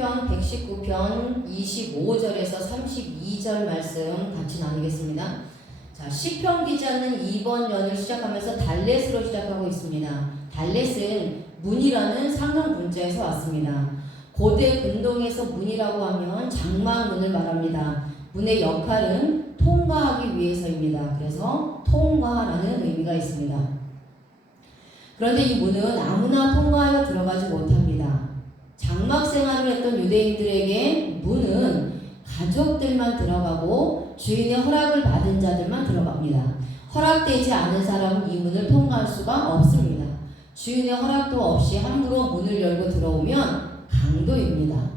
시편 119편 25절에서 32절 말씀 같이 나누겠습니다. 자, 시편 기자는 이번 연을 시작하면서 달렛으로 시작하고 있습니다. 달렛은 문이라는 상형 문자에서 왔습니다. 고대 근동에서 문이라고 하면 장막문을 말합니다. 문의 역할은 통과하기 위해서입니다. 그래서 통과라는 의미가 있습니다. 그런데 이 문은 아무나 통과하여 들어가지 못합니다. 장막 생활을 했던 유대인들에게 문은 가족들만 들어가고 주인의 허락을 받은 자들만 들어갑니다. 허락되지 않은 사람은 이 문을 통과할 수가 없습니다. 주인의 허락도 없이 함부로 문을 열고 들어오면 강도입니다.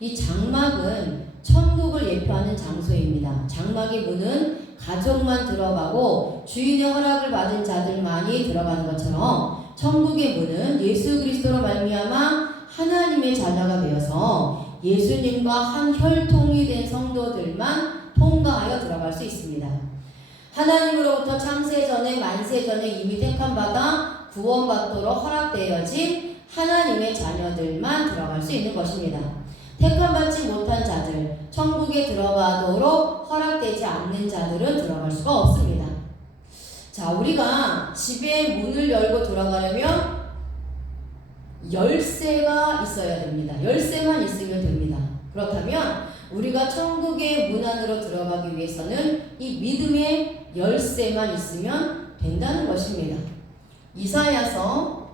이 장막은 천국을 예표하는 장소입니다. 장막의 문은 가족만 들어가고 주인의 허락을 받은 자들만이 들어가는 것처럼 천국의 문은 예수 그리스도로 말미암아 하나님의 자녀가 되어서 예수님과 한 혈통이 된 성도들만 통과하여 들어갈 수 있습니다. 하나님으로부터 창세전에 만세전에 이미 택함받아 구원받도록 허락되어진 하나님의 자녀들만 들어갈 수 있는 것입니다. 택함받지 못한 자들, 천국에 들어가도록 허락되지 않는 자들은 들어갈 수가 없습니다. 자, 우리가 집에 문을 열고 들어가려면 열쇠가 있어야 됩니다. 열쇠만 있으면 됩니다. 그렇다면 우리가 천국의 문 안으로 들어가기 위해서는 이 믿음의 열쇠만 있으면 된다는 것입니다. 이사야서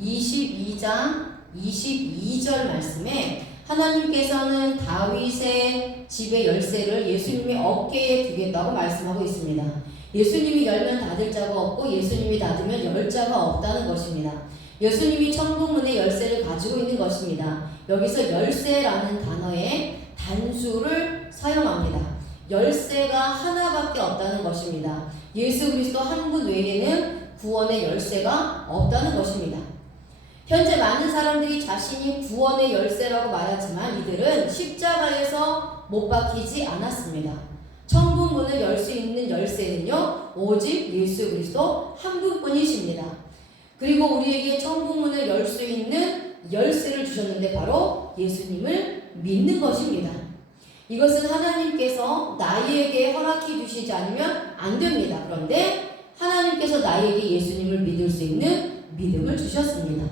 22장 22절 말씀에 하나님께서는 다윗의 집의 열쇠를 예수님의 어깨에 두겠다고 말씀하고 있습니다. 예수님이 열면 닫을 자가 없고 예수님이 닫으면 열 자가 없다는 것입니다. 예수님이 천국문의 열쇠를 가지고 있는 것입니다. 여기서 열쇠라는 단어의 단수를 사용합니다. 열쇠가 하나밖에 없다는 것입니다. 예수 그리스도 한 분 외에는 구원의 열쇠가 없다는 것입니다. 현재 많은 사람들이 자신이 구원의 열쇠라고 말하지만 이들은 십자가에서 못 박히지 않았습니다. 천국 문을 열 수 있는 열쇠는요, 오직 예수 그리스도 한 분뿐이십니다. 그리고 우리에게 천국 문을 열 수 있는 열쇠를 주셨는데 바로 예수님을 믿는 것입니다. 이것은 하나님께서 나에게 허락해 주시지 않으면 안 됩니다. 그런데 하나님께서 나에게 예수님을 믿을 수 있는 믿음을 주셨습니다.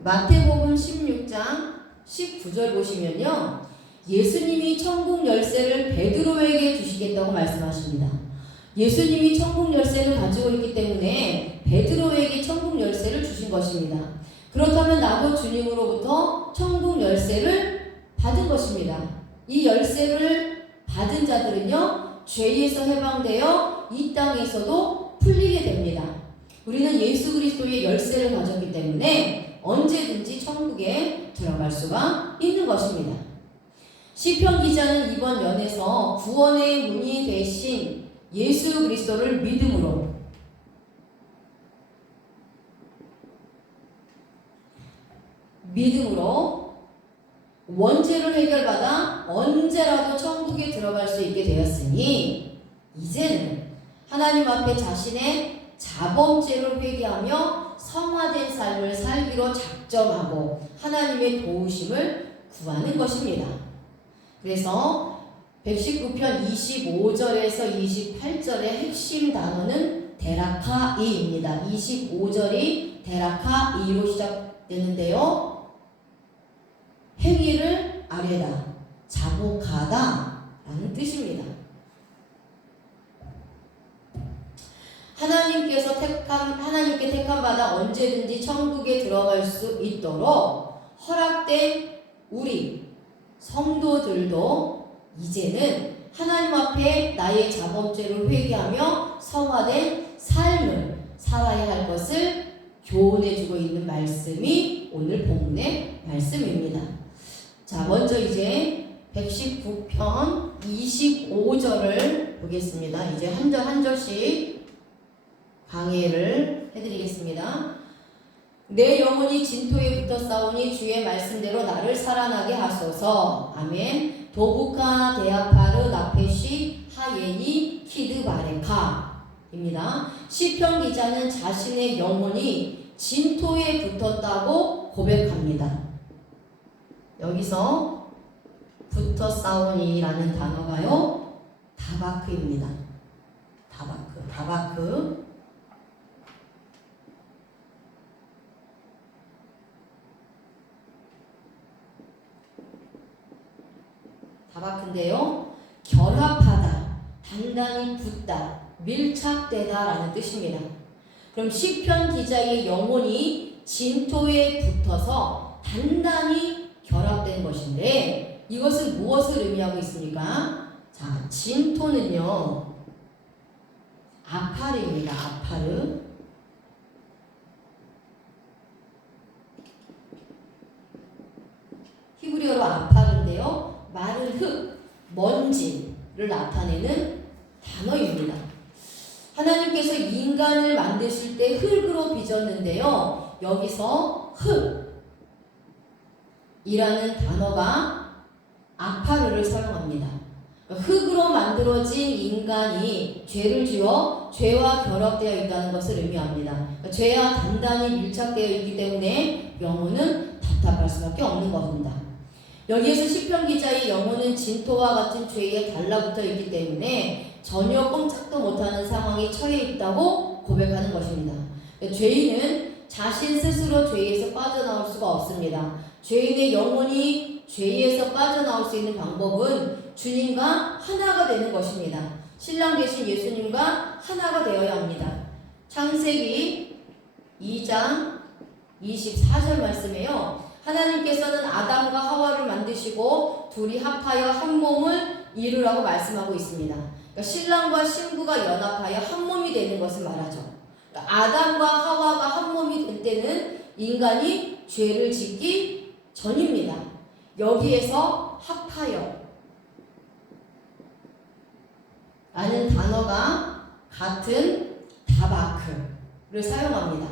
마태복음 16장 19절 보시면요, 예수님이 천국 열쇠를 베드로에게 주시겠다고 말씀하십니다. 예수님이 천국 열쇠를 가지고 있기 때문에 베드로에게 천국 열쇠를 주신 것입니다. 그렇다면 나도 주님으로부터 천국 열쇠를 받은 것입니다. 이 열쇠를 받은 자들은요, 죄에서 해방되어 이 땅에서도 풀리게 됩니다. 우리는 예수 그리스도의 열쇠를 가졌기 때문에 언제든지 천국에 들어갈 수가 있는 것입니다. 시편 기자는 이번 연에서 구원의 문이 되신 예수 그리스도를 믿음으로 원죄를 해결받아 언제라도 천국에 들어갈 수 있게 되었으니 이제는 하나님 앞에 자신의 자범죄를 회개하며 성화된 삶을 살기로 작정하고 하나님의 도우심을 구하는 것입니다. 그래서 119편 25절에서 28절의 핵심 단어는 데라카이입니다. 25절이 데라카이로 시작되는데요, 행위를 아뢰다, 자복하다 라는 뜻입니다. 하나님께 택함받아 언제든지 천국에 들어갈 수 있도록 허락된 우리 성도들도 이제는 하나님 앞에 나의 자범죄를 회개하며 성화된 삶을 살아야 할 것을 교훈해주고 있는 말씀이 오늘 본문의 말씀입니다. 자, 먼저 이제 119편 25절을 보겠습니다. 이제 한 절 한 절씩 강해를 해드리겠습니다. 내 영혼이 진토에 붙어 싸우니 주의 말씀대로 나를 살아나게 하소서. 아멘. 도부카 데아파르 나페시 하예니 키드바레카 입니다. 시편 기자는 자신의 영혼이 진토에 붙었다고 고백합니다. 여기서 붙어 싸우니라는 단어가요. 다바크입니다. 다바크. 다바크인데요. 결합하다, 단단히 붙다, 밀착되다 라는 뜻입니다. 그럼 시편 기자의 영혼이 진토에 붙어서 단단히 결합된 것인데 이것은 무엇을 의미하고 있습니까? 자, 진토는요. 아파르입니다. 아파르. 히브리어로 아파르인데요. 마른 흙, 먼지를 나타내는 단어입니다. 하나님께서 인간을 만드실 때 흙으로 빚었는데요. 여기서 흙이라는 단어가 아파르를 사용합니다. 흙으로 만들어진 인간이 죄를 지어 죄와 결합되어 있다는 것을 의미합니다. 죄와 단단히 밀착되어 있기 때문에 영혼은 답답할 수밖에 없는 것입니다. 여기에서 시편 기자의 영혼은 진토와 같은 죄에 달라붙어 있기 때문에 전혀 꼼짝도 못하는 상황에 처해 있다고 고백하는 것입니다. 죄인은 자신 스스로 죄에서 빠져나올 수가 없습니다. 죄인의 영혼이 죄에서 빠져나올 수 있는 방법은 주님과 하나가 되는 것입니다. 신랑 되신 예수님과 하나가 되어야 합니다. 창세기 2장 24절 말씀에요. 하나님께서는 아담과 하와를 만드시고 둘이 합하여 한 몸을 이루라고 말씀하고 있습니다. 그러니까 신랑과 신부가 연합하여 한 몸이 되는 것을 말하죠. 그러니까 아담과 하와가 한 몸이 될 때는 인간이 죄를 짓기 전입니다. 여기에서 합하여 라는 단어가 같은 다바크를 사용합니다.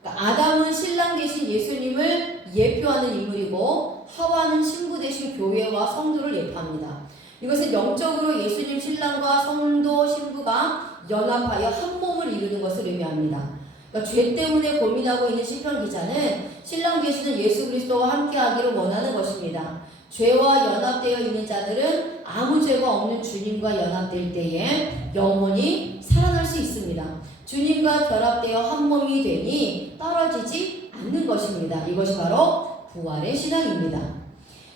그러니까 아담은 신랑 되신 예수님을 예표하는 인물이고 하와는 신부 되신 교회와 성도를 예표합니다. 이것은 영적으로 예수님 신랑과 성도 신부가 연합하여 한 몸을 이루는 것을 의미합니다. 그러니까 죄 때문에 고민하고 있는 시편 기자는 신랑 되시는 예수 그리스도와 함께하기를 원하는 것입니다. 죄와 연합되어 있는 자들은 아무 죄가 없는 주님과 연합될 때에 영원히 살아날 수 있습니다. 주님과 결합되어 한 몸이 되니 떨어지지 않는 것입니다. 이것이 바로 부활의 신앙입니다.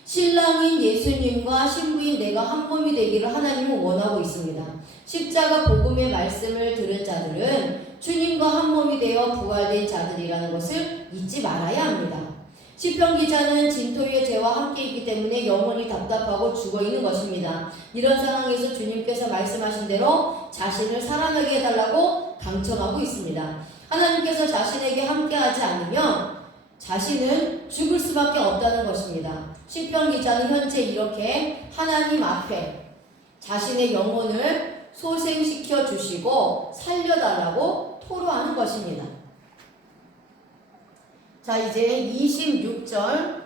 신랑인 예수님과 신부인 내가 한 몸이 되기를 하나님은 원하고 있습니다. 십자가 복음의 말씀을 들은 자들은 주님과 한 몸이 되어 부활된 자들이라는 것을 잊지 말아야 합니다. 시편 기자는 진토의 죄와 함께 있기 때문에 영혼이 답답하고 죽어있는 것입니다. 이런 상황에서 주님께서 말씀하신 대로 자신을 살아나게 해달라고 강청하고 있습니다. 하나님께서 자신에게 함께하지 않으면 자신은 죽을 수밖에 없다는 것입니다. 시편 기자는 현재 이렇게 하나님 앞에 자신의 영혼을 소생시켜 주시고 살려달라고 토로하는 것입니다. 자, 이제 26절을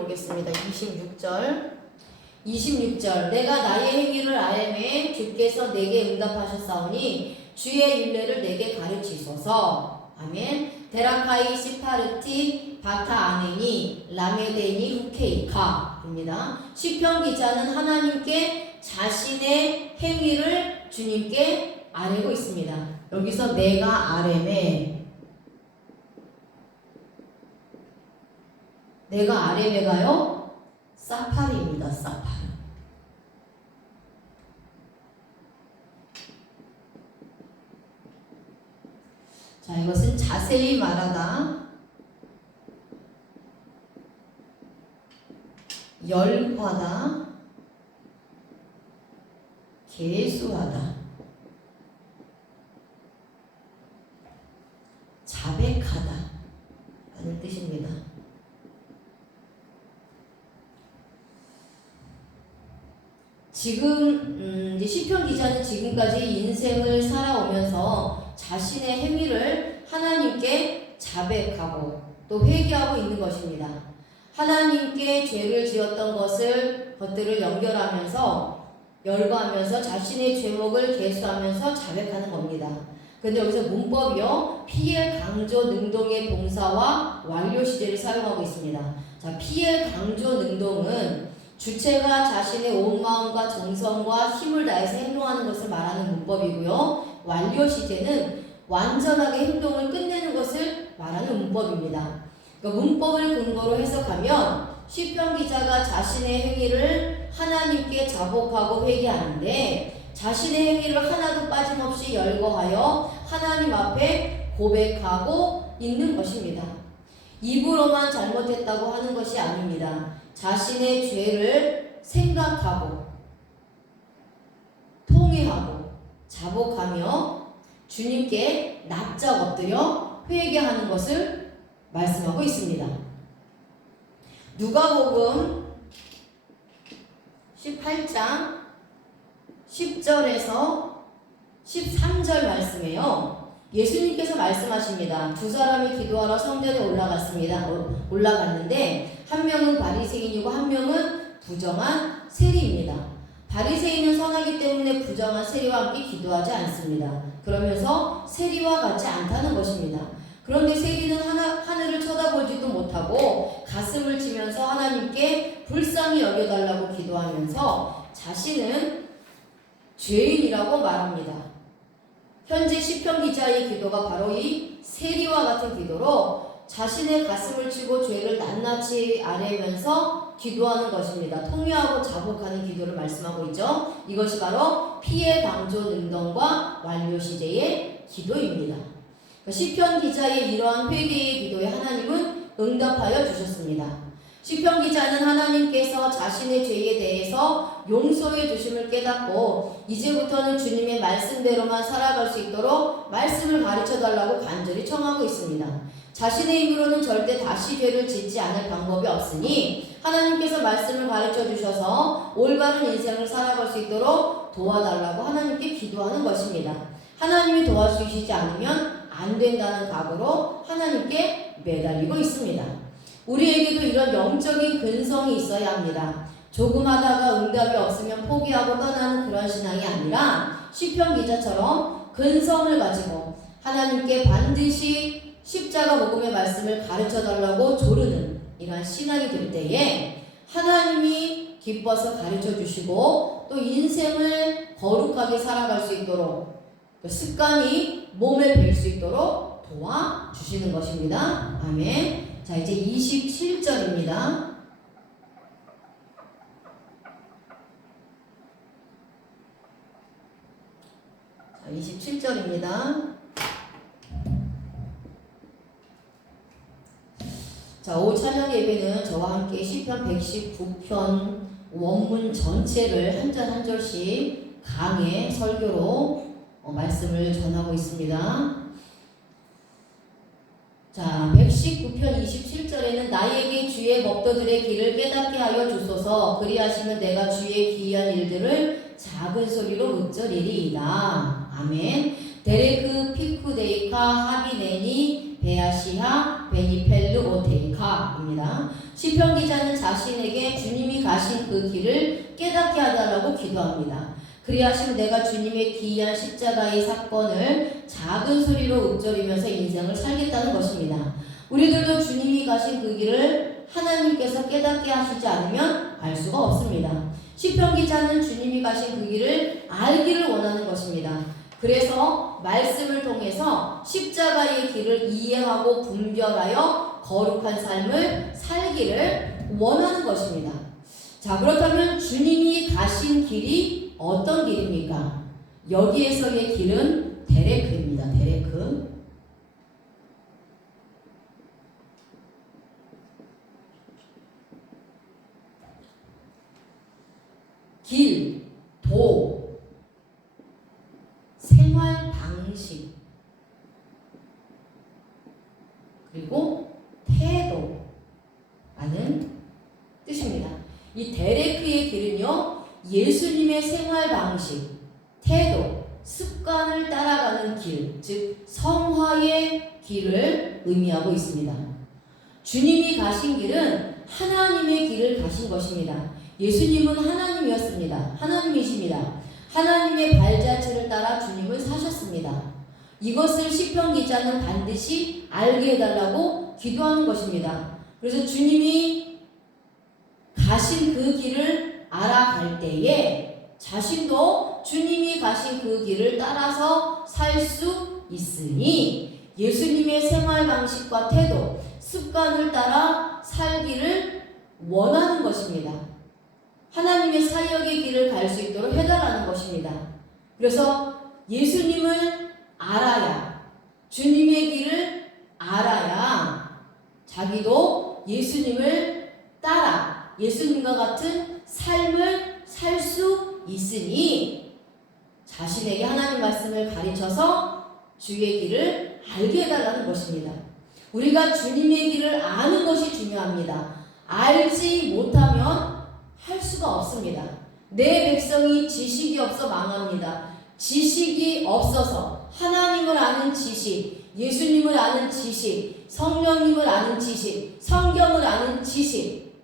보겠습니다. 26절 내가 나의 행위를 알매 주께서 내게 응답하셨사오니 주의 율례를 내게 가르치소서. 아멘. 데라카이 시파르티 바타 아네니 라메데니 후케이카입니다. 시편 기자는 하나님께 자신의 행위를 주님께 아뢰고 있습니다. 여기서 내가 아뢰매, 내가 아뢰매가요 사파리입니다. 사파리. 자, 이것은 자세히 말하다, 열하다, 계수하다, 자백하다 라는 뜻입니다. 지금 시편 기자는 지금까지 인생을 살아오면서 자신의 행위를 하나님께 자백하고 또 회개하고 있는 것입니다. 하나님께 죄를 지었던 것들을 연결하면서 열거하면서 자신의 죄목을 계수하면서 자백하는 겁니다. 근데 여기서 문법이요. 피해 강조 능동의 동사와 완료 시제를 사용하고 있습니다. 자, 피해 강조 능동은 주체가 자신의 온 마음과 정성과 힘을 다해서 행동하는 것을 말하는 문법이고요. 완료 시제는 완전하게 행동을 끝내는 것을 말하는 문법입니다. 그러니까 문법을 근거로 해석하면 시편 기자가 자신의 행위를 하나님께 자복하고 회개하는데 자신의 행위를 하나도 빠짐없이 열거하여 하나님 앞에 고백하고 있는 것입니다. 입으로만 잘못했다고 하는 것이 아닙니다. 자신의 죄를 생각하고 통회하고 자복하며 주님께 납작 엎드려 회개하는 것을 말씀하고 있습니다. 누가복음 18장 10절에서 13절 말씀이에요. 예수님께서 말씀하십니다. 두 사람이 기도하러 성전에 올라갔는데 한 명은 바리새인이고 한 명은 부정한 세리입니다. 바리새인은 선하기 때문에 부정한 세리와 함께 기도하지 않습니다. 그러면서 세리와 같지 않다는 것입니다. 그런데 세리는 하늘을 쳐다보지도 못하고 가슴을 치면서 하나님께 불쌍히 여겨달라고 기도하면서 자신은 죄인이라고 말합니다. 현재 시편 기자의 기도가 바로 이 세리와 같은 기도로 자신의 가슴을 치고 죄를 낱낱이 아뢰면서 기도하는 것입니다. 통회하고 자복하는 기도를 말씀하고 있죠. 이것이 바로 피해 강조 능동과 완료 시제의 기도입니다. 시편 기자의 이러한 회개의 기도에 하나님은 응답하여 주셨습니다. 시편 기자는 하나님께서 자신의 죄에 대해서 용서해 주심을 깨닫고 이제부터는 주님의 말씀대로만 살아갈 수 있도록 말씀을 가르쳐 달라고 간절히 청하고 있습니다. 자신의 힘으로는 절대 다시 죄를 짓지 않을 방법이 없으니 하나님께서 말씀을 가르쳐 주셔서 올바른 인생을 살아갈 수 있도록 도와달라고 하나님께 기도하는 것입니다. 하나님이 도와주시지 않으면 안 된다는 각오로 하나님께 매달리고 있습니다. 우리에게도 이런 영적인 근성이 있어야 합니다. 조금 하다가 응답이 없으면 포기하고 떠나는 그런 신앙이 아니라 시편 기자처럼 근성을 가지고 하나님께 반드시 십자가 복음의 말씀을 가르쳐달라고 조르는 이러한 신앙이 될 때에 하나님이 기뻐서 가르쳐 주시고 또 인생을 거룩하게 살아갈 수 있도록 습관이 몸에 뵐 수 있도록 도와주시는 것입니다. 아멘. 자, 이제 27절입니다. 자, 27절입니다. 자, 오후 찬양 예배는 저와 함께 시편 119편 원문 전체를 한 절 한 절씩 강의 설교로 말씀을 전하고 있습니다. 자, 119편 27절에는 나에게 주의 법도들의 길을 깨닫게 하여 주소서. 그리하시면 내가 주의 기이한 일들을 작은 소리로 읊조리리이다. 아멘. 데레크 피쿠데이카 하비네니 베아시하 베니펠르 오테이카입니다. 시편 기자는 자신에게 주님이 가신 그 길을 깨닫게 하달라고 기도합니다. 그리하시면 내가 주님의 기이한 십자가의 사건을 작은 소리로 읊조리면서 인생을 살겠다는 것입니다. 우리들도 주님이 가신 그 길을 하나님께서 깨닫게 하시지 않으면 알 수가 없습니다. 시편 기자는 주님이 가신 그 길을 알기를 원하는 것입니다. 그래서 말씀을 통해서 십자가의 길을 이해하고 분별하여 거룩한 삶을 살기를 원하는 것입니다. 자, 그렇다면 주님이 가신 길이 어떤 길입니까? 여기에서의 길은 데레크입니다. 데레크. 길, 도, 생활 방식, 그리고 태도라는 뜻입니다. 이 데레크의 길은요, 예수님의 생활 방식, 태도, 습관을 따라가는 길, 즉 성화의 길을 의미하고 있습니다. 주님이 가신 길은 하나님의 길을 가신 것입니다. 예수님은 하나님이었습니다. 하나님이십니다. 하나님의 발자취를 따라 주님은 사셨습니다. 이것을 시편 기자는 반드시 알게 해달라고 기도하는 것입니다. 그래서 주님이 가신 그 길을 알아갈 때에 자신도 주님이 가신 그 길을 따라서 살 수 있으니 예수님의 생활 방식과 태도, 습관을 따라 살기를 원하는 것입니다. 하나님의 사역의 길을 갈 수 있도록 해달라는 것입니다. 그래서 예수님을 알아야, 주님의 길을 알아야 자기도 예수님을 따라 예수님과 같은 삶을 살 수 있으니 자신에게 하나님 말씀을 가르쳐서 주의 길을 알게 해달라는 것입니다. 우리가 주님의 길을 아는 것이 중요합니다. 알지 못하면 할 수가 없습니다. 내 백성이 지식이 없어 망합니다. 지식이 없어서 하나님을 아는 지식, 예수님을 아는 지식, 성령님을 아는 지식, 성경을 아는 지식,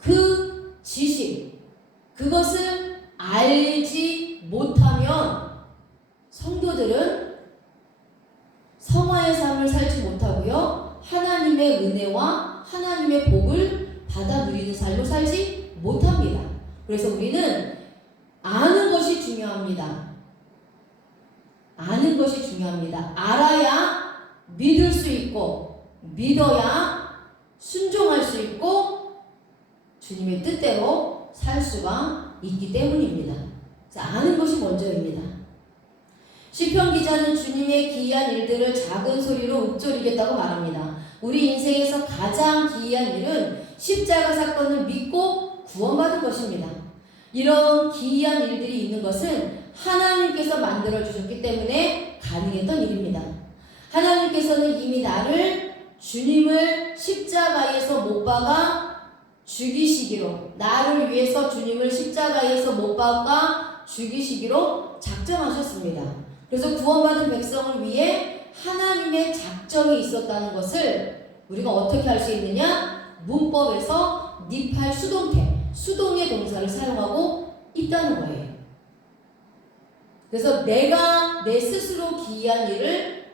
그 지식, 그것을 알지 못하면 성도들은 성화의 삶을 살지 못하고요, 하나님의 은혜와 하나님의 복을 받아 누리는 삶을 살지 못합니다. 그래서 우리는 아는 것이 중요합니다. 아는 것이 중요합니다. 알아야 믿을 수 있고, 믿어야 순종할 수 있고, 주님의 뜻대로 살 수가 있기 때문입니다. 아는 것이 먼저입니다. 시편 기자는 주님의 기이한 일들을 작은 소리로 읊조리겠다고 말합니다. 우리 인생에서 가장 기이한 일은 십자가 사건을 믿고 구원받은 것입니다. 이런 기이한 일들이 있는 것은 하나님께서 만들어주셨기 때문에 가능했던 일입니다. 하나님께서는 이미 나를 주님을 십자가에서 못 박아 죽이시기로, 나를 위해서 주님을 십자가에서 못 박아 죽이시기로 작정하셨습니다. 그래서 구원받은 백성을 위해 하나님의 작정이 있었다는 것을 우리가 어떻게 할 수 있느냐? 문법에서 니팔 수동태, 수동의 동사를 사용하고 있다는 거예요. 그래서 내가 내 스스로 기이한 일을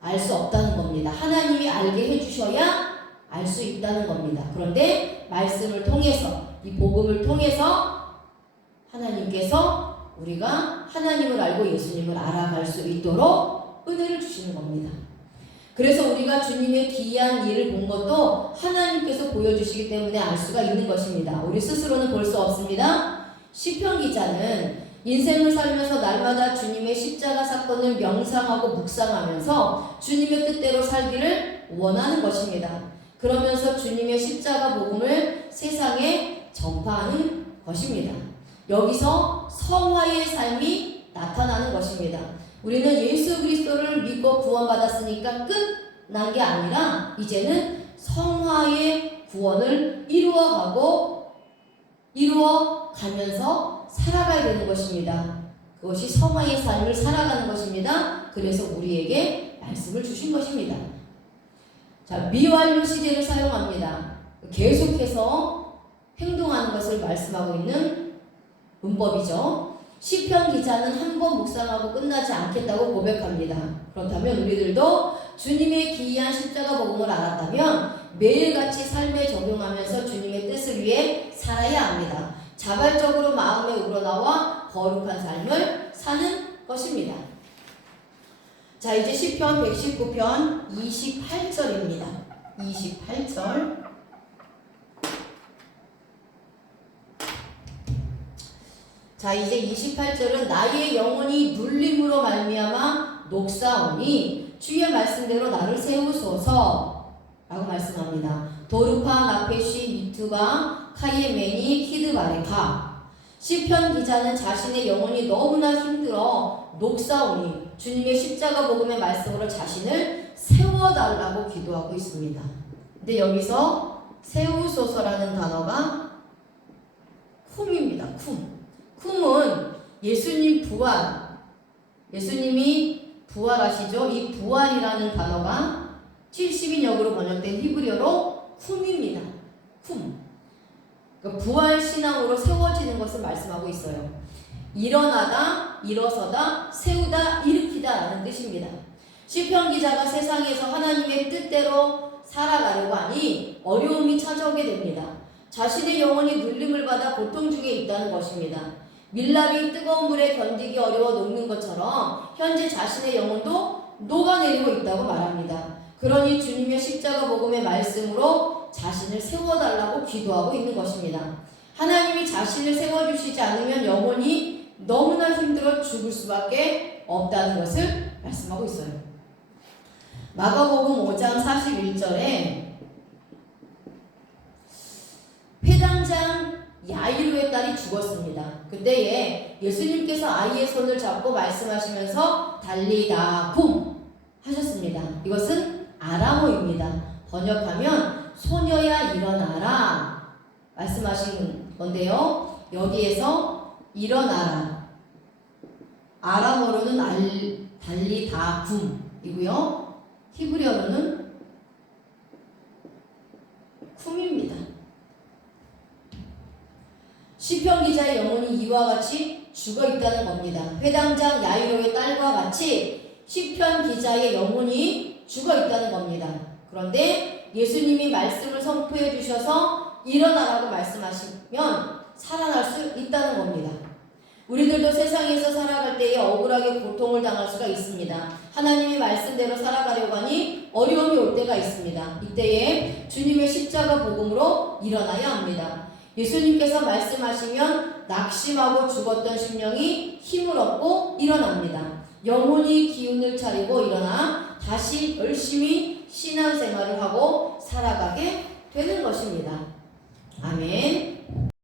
알 수 없다는 겁니다. 하나님이 알게 해주셔야 알 수 있다는 겁니다. 그런데 말씀을 통해서, 이 복음을 통해서 하나님께서 우리가 하나님을 알고 예수님을 알아갈 수 있도록 은혜를 주시는 겁니다. 그래서 우리가 주님의 기이한 일을 본 것도 하나님께서 보여주시기 때문에 알 수가 있는 것입니다. 우리 스스로는 볼 수 없습니다. 시편 기자는 인생을 살면서 날마다 주님의 십자가 사건을 명상하고 묵상하면서 주님의 뜻대로 살기를 원하는 것입니다. 그러면서 주님의 십자가 복음을 세상에 전파하는 것입니다. 여기서 성화의 삶이 나타나는 것입니다. 우리는 예수 그리스도를 믿고 구원받았으니까 끝난 게 아니라 이제는 성화의 구원을 이루어가면서 살아가야 되는 것입니다. 그것이 성화의 삶을 살아가는 것입니다. 그래서 우리에게 말씀을 주신 것입니다. 자, 미완료 시제를 사용합니다. 계속해서 행동하는 것을 말씀하고 있는 문법이죠. 시편 기자는 한 번 묵상하고 끝나지 않겠다고 고백합니다. 그렇다면 우리들도 주님의 기이한 십자가 복음을 알았다면 매일같이 삶에 적용하면서 주님의 뜻을 위해 살아야 합니다. 자발적으로 마음에 우러나와 거룩한 삶을 사는 것입니다. 자, 이제 시편 119편 28절입니다. 28절. 자, 이제 28절은 나의 영혼이 눌림으로 말미암아 녹사오니 주의 말씀대로 나를 세우소서 라고 말씀합니다. 도르파, 나페시, 미투가, 카예메니, 키드바레카. 시편 기자는 자신의 영혼이 너무나 힘들어 녹사오니 주님의 십자가 복음의 말씀으로 자신을 세워달라고 기도하고 있습니다. 근데 여기서 세우소서라는 단어가 쿰입니다. 쿰은 예수님 부활, 예수님이 부활하시죠. 이 부활이라는 단어가 70인역으로 번역된 히브리어로 쿰입니다. 쿰. 그러니까 부활 신앙으로 세워지는 것을 말씀하고 있어요. 일어나다, 일어서다, 세우다, 일으키다 라는 뜻입니다. 시편 기자가 세상에서 하나님의 뜻대로 살아가려고 하니 어려움이 찾아오게 됩니다. 자신의 영혼이 눌림을 받아 고통 중에 있다는 것입니다. 밀랍이 뜨거운 물에 견디기 어려워 녹는 것처럼 현재 자신의 영혼도 녹아내리고 있다고 말합니다. 그러니 주님의 십자가 복음의 말씀으로 자신을 세워달라고 기도하고 있는 것입니다. 하나님이 자신을 세워주시지 않으면 영혼이 너무나 힘들어 죽을 수밖에 없다는 것을 말씀하고 있어요. 마가복음 5장 41절에 회당장 야이로의 딸이 죽었습니다. 그때에 예수님께서 아이의 손을 잡고 말씀하시면서 달리다 쿰 하셨습니다. 이것은 아람어입니다. 번역하면 소녀야 일어나라 말씀하신 건데요. 여기에서 일어나라 아람어로는 달리다 쿰이고요. 히브리어로는 쿰입니다. 시편 기자의 영혼이 이와 같이 죽어 있다는 겁니다. 회당장 야이로의 딸과 같이 시편 기자의 영혼이 죽어 있다는 겁니다. 그런데 예수님이 말씀을 선포해 주셔서 일어나라고 말씀하시면 살아날 수 있다는 겁니다. 우리들도 세상에서 살아갈 때에 억울하게 고통을 당할 수가 있습니다. 하나님의 말씀대로 살아가려고 하니 어려움이 올 때가 있습니다. 이때에 주님의 십자가 복음으로 일어나야 합니다. 예수님께서 말씀하시면 낙심하고 죽었던 심령이 힘을 얻고 일어납니다. 영혼이 기운을 차리고 일어나 다시 열심히 신앙생활을 하고 살아가게 되는 것입니다. 아멘.